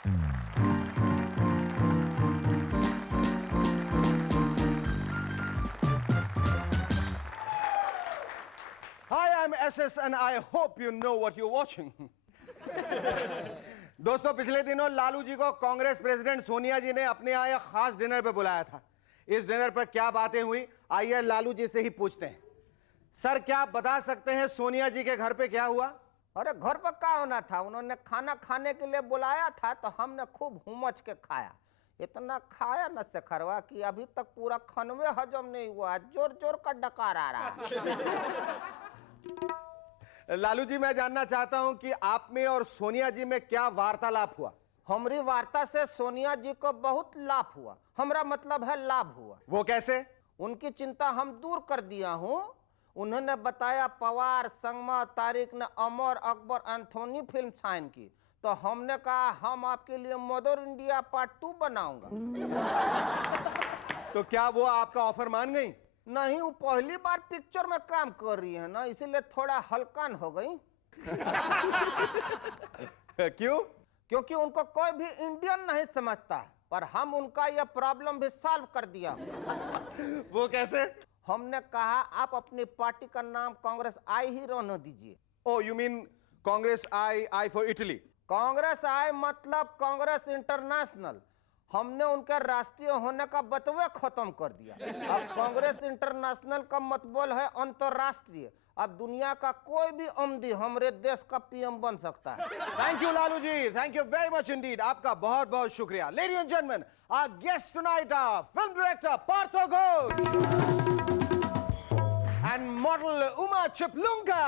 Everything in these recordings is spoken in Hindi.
Hi, I'm SS and I hope you know what you're watching. दोस्तों, पिछले दिनों लालू जी को कांग्रेस प्रेसिडेंट सोनिया जी ने अपने यहाँ एक खास डिनर पे बुलाया था। इस डिनर पर क्या बातें हुई, आइए लालू जी से ही पूछते हैं। सर, क्या आप बता सकते हैं सोनिया जी के घर पे क्या हुआ? अरे घर पर क्या होना था, उन्होंने खाना खाने के लिए बुलाया था तो हमने खूब हुमच के खाया। इतना खाया न शेखरवा कि अभी तक पूरा खनवे हजम नहीं हुआ, जोर जोर का डकार आ रहा है। लालू जी, मैं जानना चाहता हूं कि आप में और सोनिया जी में क्या वार्तालाप हुआ? हमारी वार्ता से सोनिया जी को बहुत लाभ हुआ, हमारा मतलब है लाभ हुआ। वो कैसे? उनकी चिंता हम दूर कर दिया हूँ। उन्होंने बताया पवार, संगमा, तारिक ने Amar Akbar Anthony film sign की, तो हमने कहा हम आपके लिए मदर इंडिया पार्ट 2 बनाऊंगा। तो क्या वो आपका ऑफर मान गई? नहीं, वो पहली बार पिक्चर में काम कर रही है ना, इसीलिए थोड़ा हल्कान हो गई। क्यों? क्योंकि उनको कोई भी इंडियन नहीं समझता है, पर हम उनका यह प्रॉब्लम भी सॉल्व कर दिया। वो कैसे? हमने कहा आप अपनी पार्टी का नाम कांग्रेस आई ही रहने दीजिए। Oh, you mean Congress I for Italy? Congress I मतलब कांग्रेस इंटरनेशनल। हमने उनके राष्ट्रीय होने का बतवे खत्म कर दिया। अब कांग्रेस इंटरनेशनल का मतलब है अंतरराष्ट्रीय। अब दुनिया का कोई भी अमदी हमारे देश का पीएम बन सकता है। Thank you Lalu ji, thank you very much indeed. आपका बहुत बहुत शुक्रिया। Ladies and gentleman, our guest tonight are film director Partho Ghosh and model Uma Chiplunka.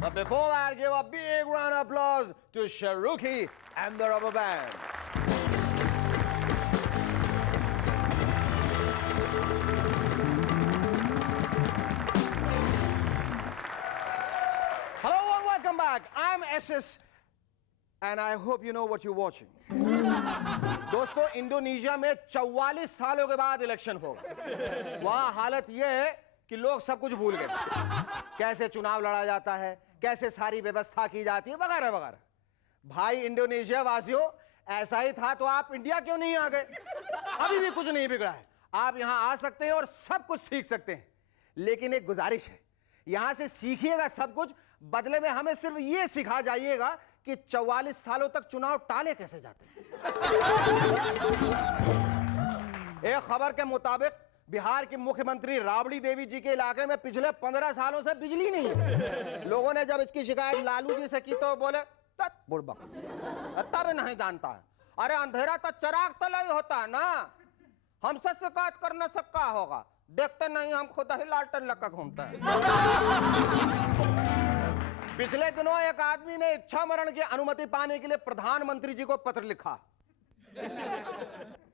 But before that, give a big round of applause to Sharuki and the Rubber Band. Hello and welcome back. I'm SS and I hope you know what you're watching. दोस्तों, इंडोनेशिया में 44 सालों के बाद इलेक्शन होगा। वहां हालत यह है कि लोग सब कुछ भूल गए, कैसे चुनाव लड़ा जाता है, कैसे सारी व्यवस्था की जाती है, वगैरह वगैरह। भाई इंडोनेशिया वासियों, ऐसा ही था तो आप इंडिया क्यों नहीं आ गए? अभी भी कुछ नहीं बिगड़ा है, आप यहां आ सकते हैं और सब कुछ सीख सकते हैं। लेकिन एक गुजारिश है, यहां से सीखिएगा सब कुछ, बदले में हमें सिर्फ ये सिखा जाइएगा कि 44 सालों तक चुनाव टाले कैसे जाते हैं। एक खबर के मुताबिक बिहार की मुख्यमंत्री राबड़ी देवी जी के इलाके में पिछले 15 सालों से बिजली नहीं है। लोगों ने जब इसकी शिकायत लालू जी से की तो बोले बुड़बक, तब नहीं जानता है। अरे अंधेरा तो चराग तले ही होता है ना, हमसे शिकायत करने से क्या होगा? देखते नहीं हम खुद ही लालटेन लगा घूमता है। पिछले दिनों एक आदमी ने इच्छा मरण की अनुमति पाने के लिए प्रधानमंत्री जी को पत्र लिखा।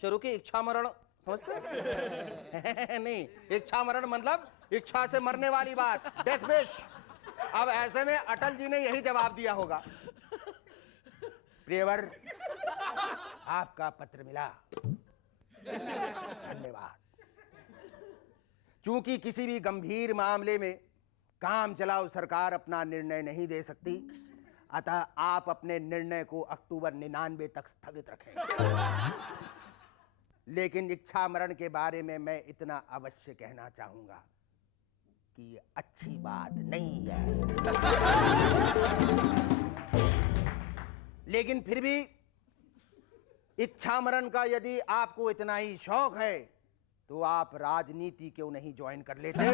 शुरू की इच्छा मरण समझते? नहीं, इच्छा मरण मतलब इच्छा से मरने वाली बात, डेथ विश। अब ऐसे में अटल जी ने यही जवाब दिया होगा, प्रियवर आपका पत्र मिला, धन्यवाद। चूंकि किसी भी गंभीर मामले में काम चलाओ सरकार अपना निर्णय नहीं दे सकती, अतः आप अपने निर्णय को अक्टूबर 99 तक स्थगित रखें। लेकिन इच्छा मरण के बारे में मैं इतना अवश्य कहना चाहूंगा कि ये अच्छी बात नहीं है। लेकिन फिर भी इच्छा मरण का यदि आपको इतना ही शौक है तो आप राजनीति क्यों नहीं ज्वाइन कर लेते?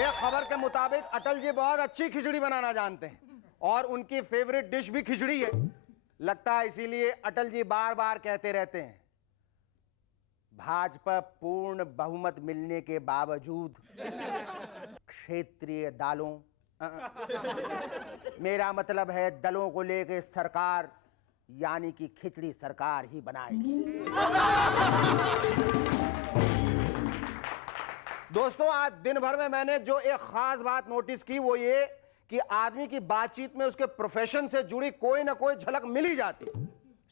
एक खबर के मुताबिक अटल जी बहुत अच्छी खिचड़ी बनाना जानते हैं और उनकी फेवरेट डिश भी खिचड़ी है। लगता है इसीलिए अटल जी बार बार कहते रहते हैं, भाजपा पूर्ण बहुमत मिलने के बावजूद क्षेत्रीय दलों, मेरा मतलब है दलों को लेकर सरकार यानी कि खिचड़ी सरकार ही बनाएगी। दोस्तों, आज दिन भर में मैंने जो एक खास बात नोटिस की वो ये कि आदमी की बातचीत में उसके प्रोफेशन से जुड़ी कोई ना कोई झलक मिल ही जाती।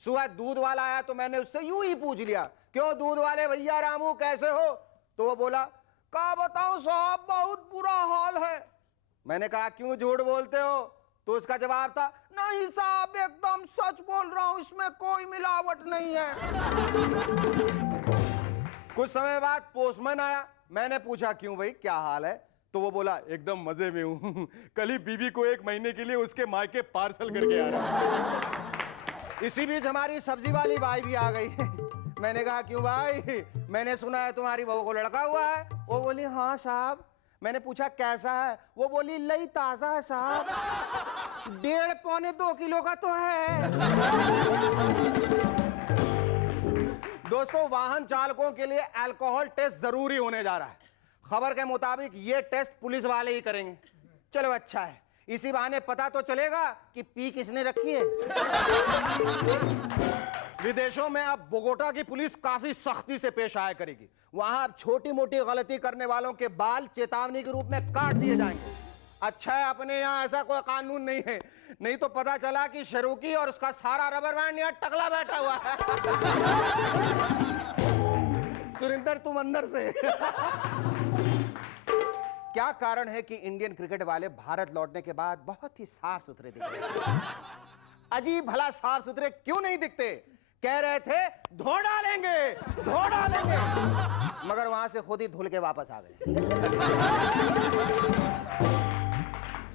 सुबह दूध वाला आया तो मैंने उससे यूं ही पूछ लिया, क्यों दूध वाले भैया रामू कैसे हो? तो वो बोला, क्या बताऊं साहब, बहुत बुरा हाल है। मैंने कहा क्यों झूठ बोलते हो? तो उसका जवाब था, नहीं साहब एकदम सच बोल रहा हूं, इसमें कोई मिलावट नहीं है। कुछ समय बाद पोस्टमैन आया, मैंने पूछा क्यों भाई क्या हाल है? तो वो बोला एकदम मजे में हूं, कल ही बीवी को 1 महीने के लिए उसके मायके पार्सल करके आ रहा। इसी बीच हमारी सब्जी वाली भाई भी आ गई। मैंने कहा क्यों भाई, मैंने सुना है तुम्हारी बहू को लड़का हुआ है। वो बोली हाँ साहब। मैंने पूछा कैसा है? वो बोली लई ताजा है साहब, 1.5 पौने 2 किलो का तो है। दोस्तों, वाहन चालकों के लिए अल्कोहल टेस्ट जरूरी होने जा रहा है। खबर के मुताबिक ये टेस्ट पुलिस वाले ही करेंगे। चलो अच्छा है, इसी बहाने पता तो चलेगा कि पी किसने रखी है। विदेशों में अब बोगोटा की पुलिस काफी सख्ती से पेश आया करेगी। वहां अब छोटी मोटी गलती करने वालों के बाल चेतावनी के रूप में काट दिए जाएंगे। अच्छा है अपने यहाँ ऐसा कोई कानून नहीं है, नहीं तो पता चला कि शरूकी और उसका सारा रबर बैंड यहाँ टकला बैठा हुआ है। सुरिंदर तुम अंदर से। क्या कारण है कि इंडियन क्रिकेट वाले भारत लौटने के बाद बहुत ही साफ सुथरे दिख रहे? अजीब भला साफ सुथरे क्यों नहीं दिखते? कह रहे थे धो डालेंगे, मगर वहां से खुद ही धुल के वापस आ गए।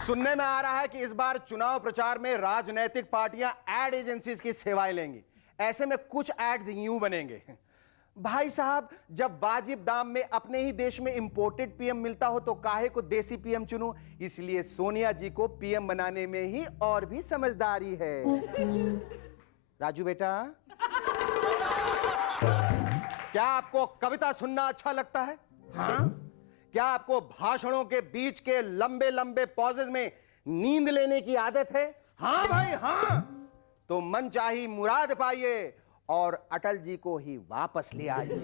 सुनने में आ रहा है कि इस बार चुनाव प्रचार में राजनीतिक पार्टियां एड एजेंसीज की सेवाएं लेंगी। ऐसे में कुछ एड्स यूं बनेंगे, भाई साहब जब वाजिब दाम में अपने ही देश में इंपोर्टेड पीएम मिलता हो तो काहे को देसी पीएम चुनो, इसलिए सोनिया जी को पीएम बनाने में ही और भी समझदारी है। राजू बेटा, क्या आपको कविता सुनना अच्छा लगता है? हाँ? क्या आपको भाषणों के बीच के लंबे लंबे पॉजेज में नींद लेने की आदत है? हाँ भाई हाँ। तो मनचाही मुराद पाइए और अटल जी को ही वापस ले आइए।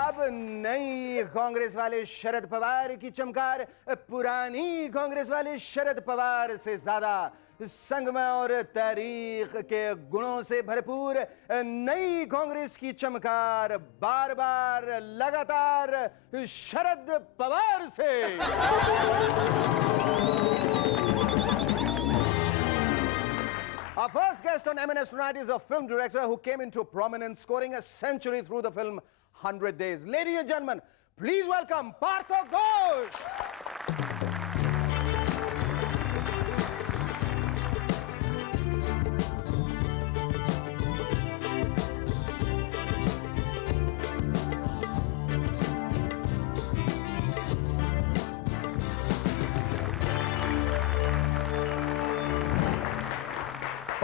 अब नई कांग्रेस वाले शरद पवार की चमकार पुरानी कांग्रेस वाले शरद पवार से ज्यादा संगम और तारीख के गुणों से भरपूर नई कांग्रेस की चमकार बार बार लगातार शरद पवार से। Our first guest on M&S tonight is a film director who came into prominence, scoring a century through the film 100 Days. Ladies and gentlemen, please welcome Partho Ghosh.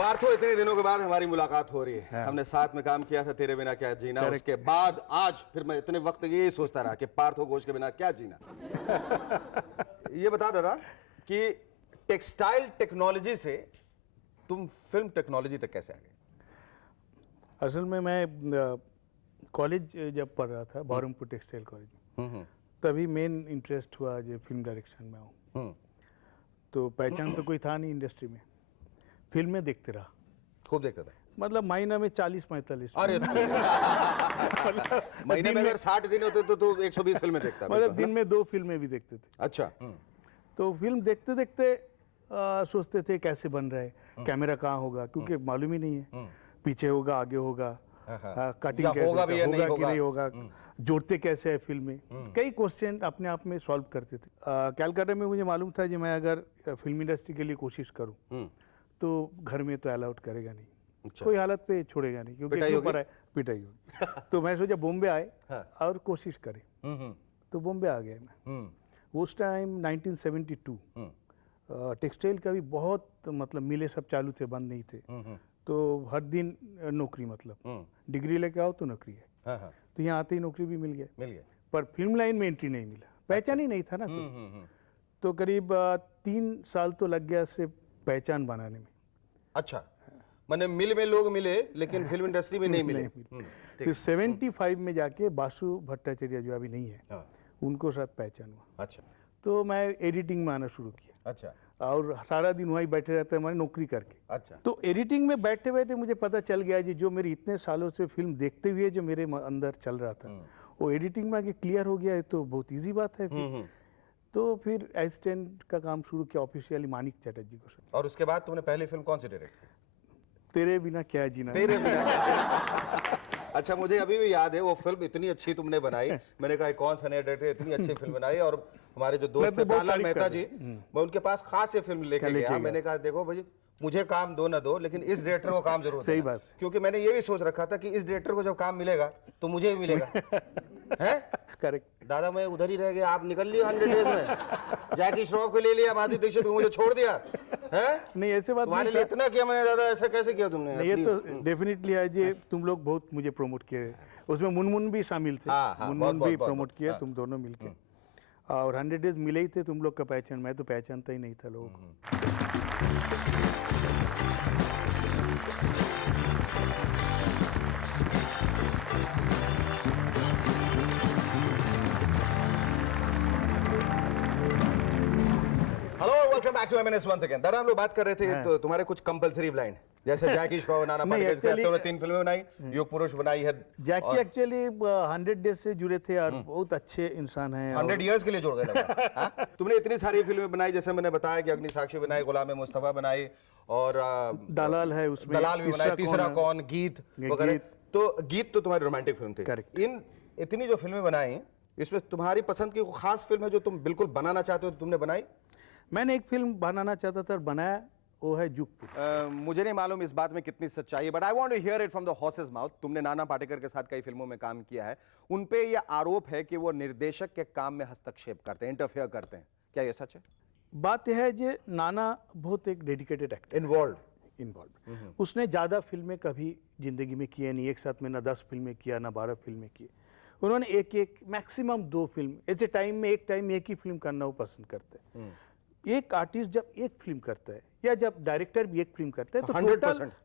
Partho, इतने दिनों के बाद हमारी मुलाकात हो रही है। हाँ। हमने साथ में काम किया था तेरे बिना क्या जीना, उसके बाद आज फिर मैं इतने वक्त ये सोचता रहा कि पार्थो घोष के बिना क्या जीना। ये बता दादा कि टेक्सटाइल टेक्नोलॉजी से तुम फिल्म टेक्नोलॉजी तक कैसे आ गए? असल में मैं कॉलेज जब पढ़ रहा था बहरमपुर टेक्सटाइल कॉलेज, तभी मेन इंटरेस्ट हुआ जो फिल्म डायरेक्शन में आऊँ। तो पहचान तो कोई था नहीं इंडस्ट्री में, फिल्में देखते रहा, खूब देखता था। मतलब महीना में 40-45। अरे महीने में अगर 60 दिन होते तो 120 फिल्में देखता। मतलब दिन में 2 फिल्में भी देखते थे। अच्छा। तो फिल्म देखते देखते सोचते थे कैसे बन रहा है, कैमरा कहाँ होगा, क्योंकि मालूम ही नहीं है, पीछे होगा आगे होगा, कटिंग कैसे होगा कि नहीं होगा, जोड़ते कैसे है फिल्म में। कई क्वेश्चन अपने आप में सॉल्व करते थे। कैलकाटा में मुझे मालूम था कि मैं अगर फिल्म इंडस्ट्री के लिए कोशिश करूँ तो घर में तो अलाउड करेगा नहीं। अच्छा। कोई हालत पे छोड़ेगा नहीं, क्योंकि पिटाई होगी। तो मैं सोचा बॉम्बे आए और कोशिश करें। तो बॉम्बे आ गया मैं। उस टाइम 1972 टेक्सटाइल का भी बहुत मतलब मिले सब चालू थे, बंद नहीं थे। तो हर दिन नौकरी, मतलब डिग्री लेके आओ तो नौकरी है। तो यहाँ आते ही नौकरी भी मिल गया, पर फिल्म लाइन में एंट्री नहीं मिला, पहचान ही नहीं था ना। तो करीब 3 साल तो लग गया सिर्फ पहचान बनाने में। अच्छा, मैंने मिल में लोग मिले लेकिन फिल्म इंडस्ट्री में नहीं मिले। फिर 75 में जाके बासु भट्टाचार्य जो अभी नहीं है, उनको साथ पहचान हुआ। अच्छा। तो मैं एडिटिंग में आना शुरू किया। अच्छा। और सारा दिन वहीं बैठे रहते हैं हमारी नौकरी करके। अच्छा। तो एडिटिंग में बैठे बैठे मुझे पता चल गया जी, जो मेरी इतने सालों से फिल्म देखते हुए जो मेरे अंदर चल रहा था वो एडिटिंग में आगे क्लियर हो गया है, तो बहुत ईजी बात है। तो फिर असिस्टेंट का काम शुरू किया ऑफिशियली मानिक चटर्जी को साथ। और उसके बाद तुमने पहली फिल्म कौन सी डायरेक्ट की? तेरे बिना क्या जीना। तेरे बिना। अच्छा, मुझे अभी भी याद है वो फिल्म इतनी अच्छी तुमने बनाई। मैंने कहा कौन सा नया डायरेक्टर इतनी अच्छी फिल्म बनाई। और हमारे जो दोस्त थे लाल मेहता जी, मैं उनके पास खास ये फिल्म लेके गया। मैंने कहा देखो भाई, मुझे काम दो ना दो, लेकिन इस डायरेक्टर को काम जरूर सही बात। क्योंकि मैंने ये भी सोच रखा था कि इस डायरेक्टर को जब काम मिलेगा तो मुझे भी मिलेगा। हैं? करेक्ट। दादा मैं उधर ही रह गया, आप निकल लिए 100 डेज में। जैकी श्रॉफ को ले लिया, माधुरी दीक्षित को मुझे छोड़ दिया। हैं? नहीं ऐसे बात तुम्हारे नहीं लिए था। इतना किया मैंने, दादा ऐसा कैसे किया तुमने? नहीं, ये तो डेफिनेटली है जी, तुम लोग बहुत मुझे प्रमोट किए। उसमें मुनमुन भी शामिल थे। मुनमुन भी प्रमोट किया तुम दोनों मिलके। और 100 डेज मिले ही थे तुम लोग का पहचान, मैं तो पहचानता ही नहीं था लोगों को। Hello, welcome back to MNS once again. दादा हम लोग बात कर रहे थे तो तुम्हारे कुछ कंपलसरी ब्लाइंड, जैसे जैकी श्रॉफ, नाना पाटेकर के तुमने 3 फिल्में बनाई, युग पुरुष बनाई है। जैकी एक्चुअली 100 डेज से जुड़े थे और बहुत अच्छे इंसान हैं। 100 इयर्स के लिए जोड़ गए लगा। तुमने इतनी सारी फिल्में बनाई, जैसे मैंने बताया कि अग्निसाक्षी बनाई, गुलाम मुस्तफा बनाई, और दलाल है उसमें, दलाल भी बनाई, तीसरा कौन, गीत वगैरह। तो गीत तो तुम्हारी रोमांटिक फिल्म थी। करेक्ट। इन इतनी जो फिल्में बनाई, इसमें तुम्हारी पसंद की कोई खास फिल्म है जो तुम बिल्कुल बनाना चाहते हो, तुमने बनाई? मैंने एक फिल्म बनाना चाहता था और बनाया, वो है जुगपुर। मुझे नहीं मालूम इस बात में कितनी सच्चाई है, but I want to hear it from the horses mouth. तुमने नाना पाटेकर के साथ कई फिल्मों में काम किया है, उन पे ये आरोप है कि वो निर्देशक के काम में हस्तक्षेप करते हैं, इंटरफेयर करते हैं। क्या ये सच है? बात यह है कि नाना बहुत एक डेडिकेटेड एक्टर, इन्वॉल्व। उसने ज़्यादा फिल्में कभी जिंदगी में किए नहीं, एक साथ में ना 10 फिल्में किया ना 12 फिल्में की। उन्होंने एक मैक्सिमम 2 फिल्म, ऐसे टाइम में एक ही फिल्म करना वो पसंद करते हैं। एक आर्टिस्ट जब एक फिल्म करता है या जब डायरेक्टर भी एक फिल्म करता है तो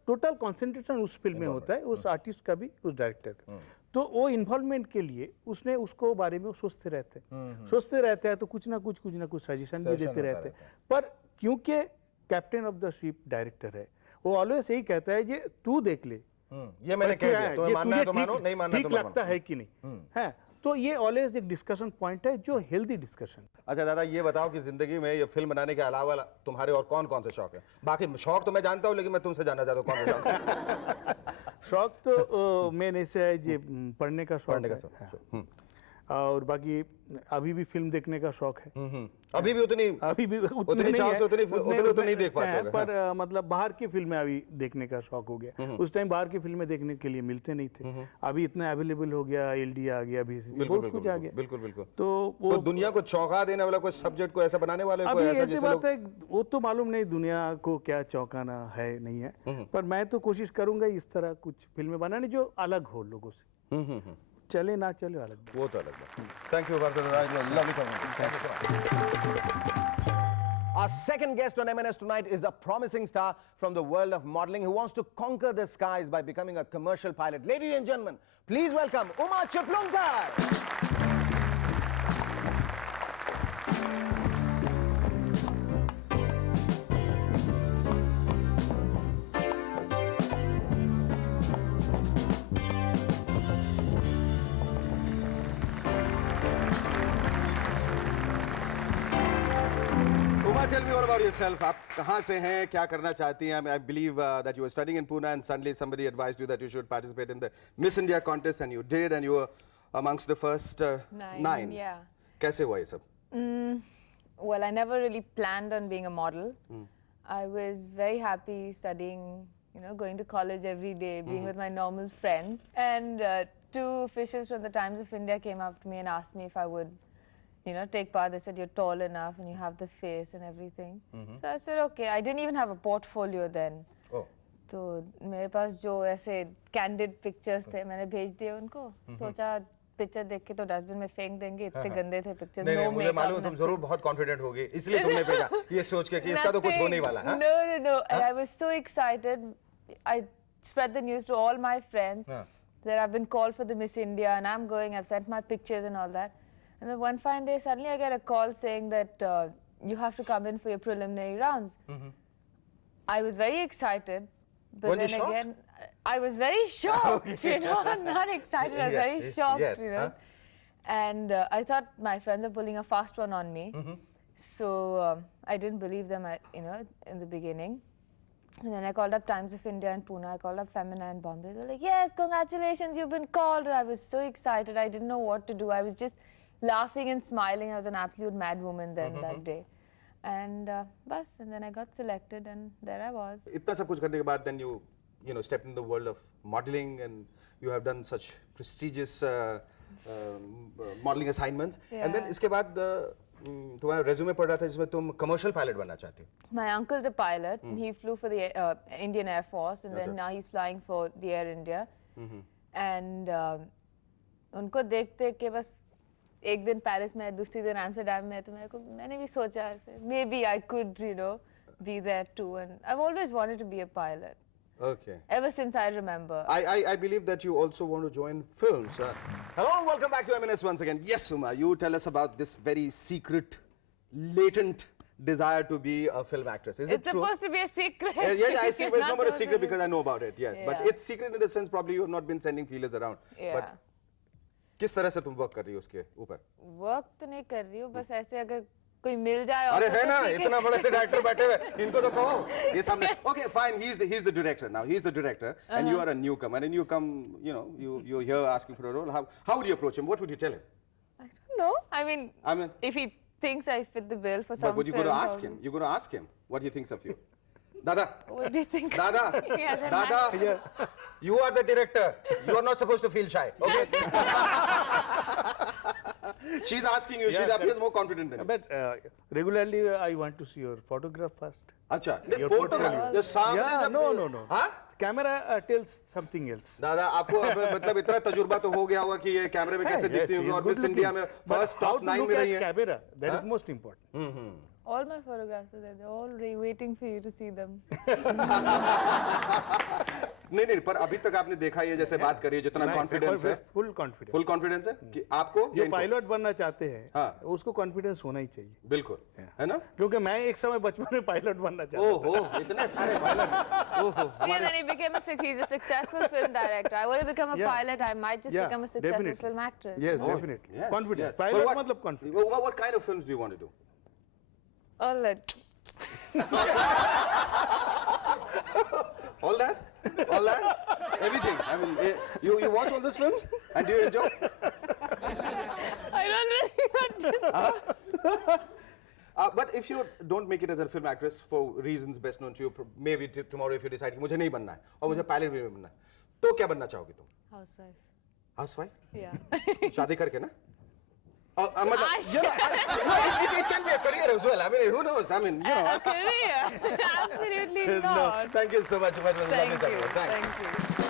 टोटल कंसंट्रेशन उस फिल्म में होता है, उस आर्टिस्ट का भी, उस डायरेक्टर का। तो वो इन्वॉल्वमेंट के लिए उसने उसको बारे में सोचते रहते हैं तो कुछ ना कुछ सजेशन भी देते रहते हैं। पर क्योंकि captain of the ship director है, वो ऑलवेज यही कहता है कि तू देख ले, ये मैंने कह दिया, तुम्हें मानना है तो मानो, नहीं मानना तो ठीक लगता है कि नहीं है। तो ये ऑलवेज एक डिस्कशन पॉइंट है, जो हेल्दी डिस्कशन। अच्छा दादा, ये बताओ कि जिंदगी में ये फिल्म बनाने के अलावा तुम्हारे और कौन कौन से शौक है? बाकी शौक तो मैं जानता हूँ, लेकिन मैं तुमसे जानना चाहता हूँ कौन से शौक है? शौक तो मेन ऐसे है जी, पढ़ने का शौक है। और बाकी अभी भी फिल्म देखने का शौक है। अभी भी उतनी चाव से उतनी नहीं देख पाते होगे। पर मतलब बाहर की फिल्में अभी देखने का शौक हो गया। उस टाइम बाहर की फिल्में देखने के लिए मिलते नहीं थे, अभी इतना अवेलेबल हो गया, LD आ गया, अभी बहुत कुछ आ गया। बिल्कुल। तो वो दुनिया को चौंका देने वाला कोई सब्जेक्ट को ऐसा बनाने वाले कोई ऐसा, ऐसी बात है, वो तो मालूम नहीं दुनिया को क्या चौंकाना है नहीं है, पर मैं तो कोशिश करूंगा इस तरह कुछ फिल्में बनाने जो अलग हो लोगों से। चले ना चले अलग, वो तो अलग बात। Thank you lovely talking. Thank you so much. Our second guest on MNS tonight is a promising star from the world of modeling who wants to conquer the skies by becoming a commercial pilot. Ladies and gentlemen, please welcome Uma Chiplunkar. Tell me all about yourself. आप कहाँ से हैं, क्या करना चाहती हैं? I believe that you were studying in Pune and suddenly somebody advised you that you should participate in the Miss India contest and you did, and you were amongst the first 9. Yeah. कैसे हुआ ये सब? Well, I never really planned on being a model. I was very happy studying, going to college every day, being with my normal friends. And 2 officials from the Times of India came up to me and asked me if I would take part. They said, you're tall enough and you have the face and everything. So I said, okay. I didn't even have a portfolio then. Oh. तो मेरे पास जो ऐसे candid pictures थे, मैंने भेज दिए उनको। सोचा पिक्चर देख के तो डस्टबिन में फेंक देंगे, इतने गंदे थे पिक्चर्स। नहीं, मुझे मालूम तुम जरूर बहुत कॉन्फिडेंट होगी, इसलिए तुमने भेजा ये सोच के कि इसका तो कुछ होने वाला है। No. And I was so excited. I spread the news to all my friends that I've been called for the Miss India and I'm going. I've sent my pictures and all that. And then one fine day, suddenly I get a call saying that you have to come in for your preliminary rounds. I was very excited, but Weren't then you shocked? again, I was very shocked. I'm not excited. I was very shocked, Yes. And I thought my friends were pulling a fast one on me. So I didn't believe them, in the beginning. And then I called up Times of India in Pune. I called up Femina in Bombay. They were like, yes, congratulations, you've been called. And I was so excited. I didn't know what to do. I was just laughing and smiling. I was an absolute mad woman then that day. And and then I got selected and there I was. इतना सब कुछ करने के बाद then you stepped in the world of modeling and you have done such prestigious modeling assignments. And then Yeah. इसके बाद तुम्हारा resume पढ़ रहा था जिसमें तुम commercial pilot बनना चाहती हो. My uncle's a pilot. He flew for the Indian Air Force and then now he's flying for the Air India. And उनको देखते कि बस एक दिन पेरिस में दूसरी दिन एम्स्टर्डम में तो मैंने भी सोचा ऐसे maybe I could be there too and I've always wanted to be a pilot. Okay. Ever since I remember. I believe that you also want to join films. Hello and welcome back to M&S once again. Yes, Suma, you tell us about this very secret, latent desire to be a film actress. Is It's it true? supposed to be a secret. Yeah, I see. You're But it's not not a supposed secret to because I know about it. Yes, but Yeah. it's secret in the sense probably you have not been sending feelers around. Yeah. But किस तरह से तुम वर्क कर रही हो उसके ऊपर? वर्क तो नहीं कर रही हूँ बस ऐसे अगर कोई मिल जाए अरे offer है तो ना ठीक है। इतना बड़े से डायरेक्टर बैठे हुए इनको तो कहो ये सामने okay fine he's the director now he's the director and you are a newcomer and you come you're here asking for a role how would you approach him what would you tell him I don't know. I mean, I mean if he thinks I fit the bill for some but you're going to film, ask him you're going to ask him what he thinks of you Dada What do you think? Dada He has an Dada you are the director you are not supposed to feel shy okay she's asking you she Yeah, appears more confident than you But regularly I want to see your photograph first. अच्छा Your photograph portfolio. ये सामने Yeah, जब no. हाँ Camera tells something else. दादा आपको अब मतलब इतना तजुर्बा तो हो गया होगा कि ये कैमरे में कैसे दिखती होगी और मिस इंडिया में फर्स्ट टॉप 9 में रही है Camera, that is most important. All my photographs are there. They're all waiting for you to see them. नहीं पर अभी तक आपने देखा ये जैसे बात करी है जितना Nice, कॉन्फिडेंस है full confidence. फुल कॉन्फिडेंस है कि आपको या जो इनको? पायलट बनना चाहते हैं हाँ। उसको कॉन्फिडेंस होना ही चाहिए बिल्कुल है ना क्योंकि मैं एक समय बचपन में पायलट बनना चाहता था ओहो इतने सारे पायलट ओहो See, and then he became he's a successful film director. I want to become a Yeah. pilot. I might just Yeah, become a successful definitely. film actress. Yes, Oh, definitely. yes, Confidence. yes. Pilot But मतलब confidence. what kind of films do you want to do All that. all that everything I mean you watch all those films and do you enjoy I don't really want to. but if you don't make it as a film actress for reasons best known to you, maybe tomorrow if you decide कि मुझे नहीं बनना है और मुझे पायलट भी नहीं बनना है, तो क्या बनना चाहोगे तुम? Housewife. Housewife? Yeah. शादी करके ना? मतलब, it can be a career as well. I mean, who knows? I mean, A career? Absolutely No, not. thank you so much. Thank you. Thank you.